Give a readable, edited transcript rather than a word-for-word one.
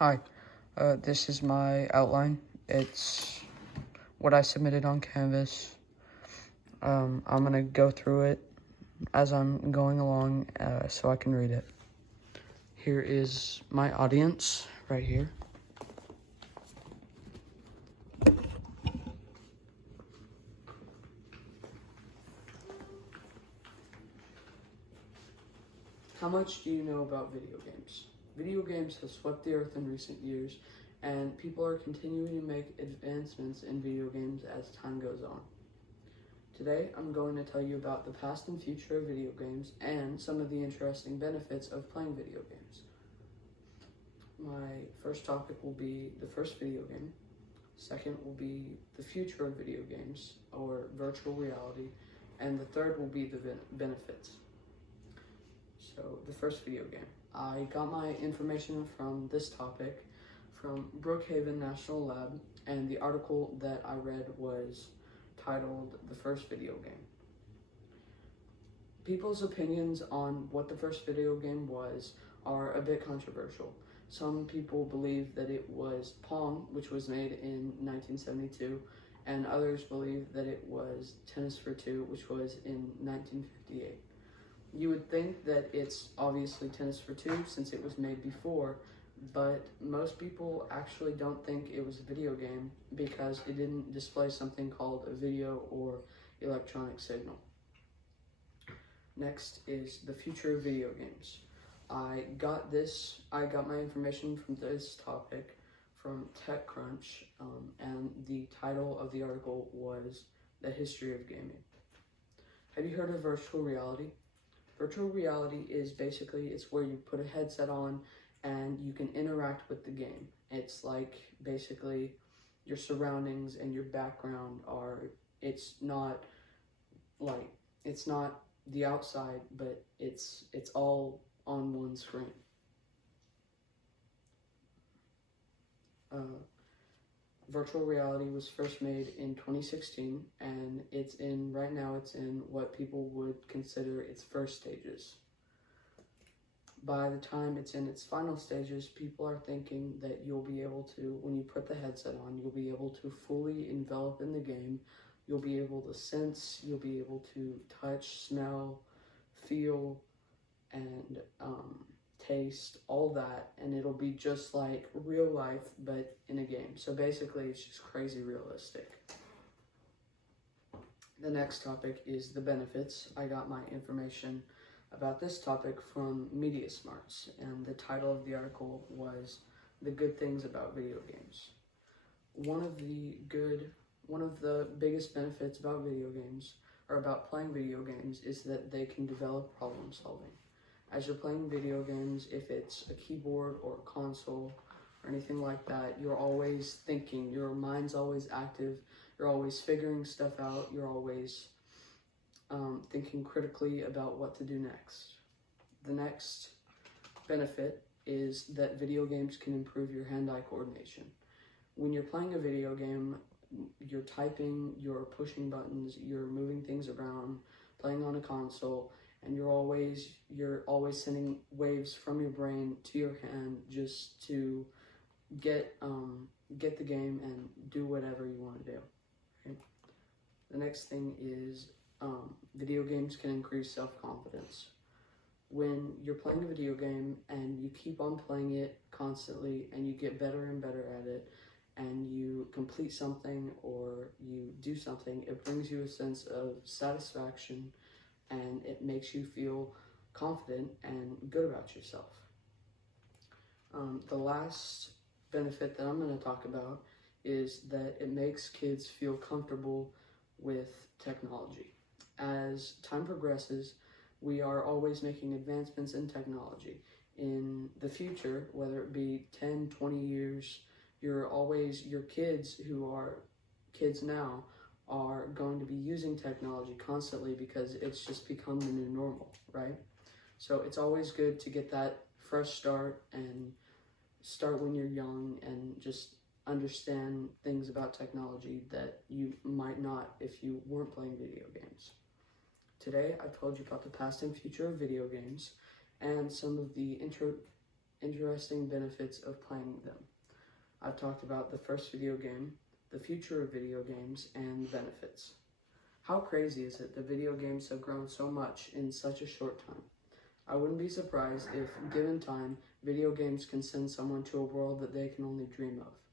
Hi, this is my outline. It's what I submitted on Canvas. I'm going to go through it as I'm going along so I can read it. Here is my audience right here. How much do you know about video games? Video games have swept the earth in recent years, and people are continuing to make advancements in video games as time goes on. Today, I'm going to tell you about the past and future of video games and some of the interesting benefits of playing video games. My first topic will be the first video game. Second will be the future of video games, or virtual reality. And the third will be the benefits. So, the first video game. I got my information from this topic from Brookhaven National Lab, and the article that I read was titled The First Video Game. People's opinions on what the first video game was are a bit controversial. Some people believe that it was Pong, which was made in 1972, and others believe that it was Tennis for Two, which was in 1958. You would think that it's obviously Tennis for Two since it was made before, but most people actually don't think it was a video game because it didn't display something called a video or electronic signal. Next is the future of video games. I got my information from this topic from TechCrunch, and the title of the article was The History of Gaming. Have you heard of virtual reality? Virtual reality is basically, it's where you put a headset on and you can interact with the game. It's like basically your surroundings and your background it's not the outside, but it's all on one screen. Virtual reality was first made in 2016, and right now it's in what people would consider its first stages. By the time it's in its final stages, people are thinking that you'll be able to, when you put the headset on, you'll be able to fully envelop in the game. You'll be able to sense, you'll be able to touch, smell, feel, and taste, all that, and it'll be just like real life, but in a game. So basically, it's just crazy realistic. The next topic is the benefits. I got my information about this topic from Media Smarts, and the title of the article was The Good Things About Video Games. One of the biggest benefits about video games, or about playing video games, is that they can develop problem solving. As you're playing video games, if it's a keyboard or a console or anything like that, you're always thinking, your mind's always active, you're always figuring stuff out, you're always thinking critically about what to do next. The next benefit is that video games can improve your hand-eye coordination. When you're playing a video game, you're typing, you're pushing buttons, you're moving things around, playing on a console, and you're always sending waves from your brain to your hand just to get the game and do whatever you want to do. Okay? The next thing is video games can increase self-confidence. When you're playing a video game and you keep on playing it constantly and you get better and better at it, and you complete something or you do something, it brings you a sense of satisfaction and it makes you feel confident and good about yourself. The last benefit that I'm going to talk about is that it makes kids feel comfortable with technology. As time progresses, we are always making advancements in technology. In the future, whether it be 10, 20 years, your kids who are kids now are going to be using technology constantly because it's just become the new normal, right? So it's always good to get that fresh start and start when you're young and just understand things about technology that you might not if you weren't playing video games. Today, I told you about the past and future of video games and some of the interesting benefits of playing them. I've talked about the first video game, the future of video games, and the benefits. How crazy is it that video games have grown so much in such a short time? I wouldn't be surprised if, given time, video games can send someone to a world that they can only dream of.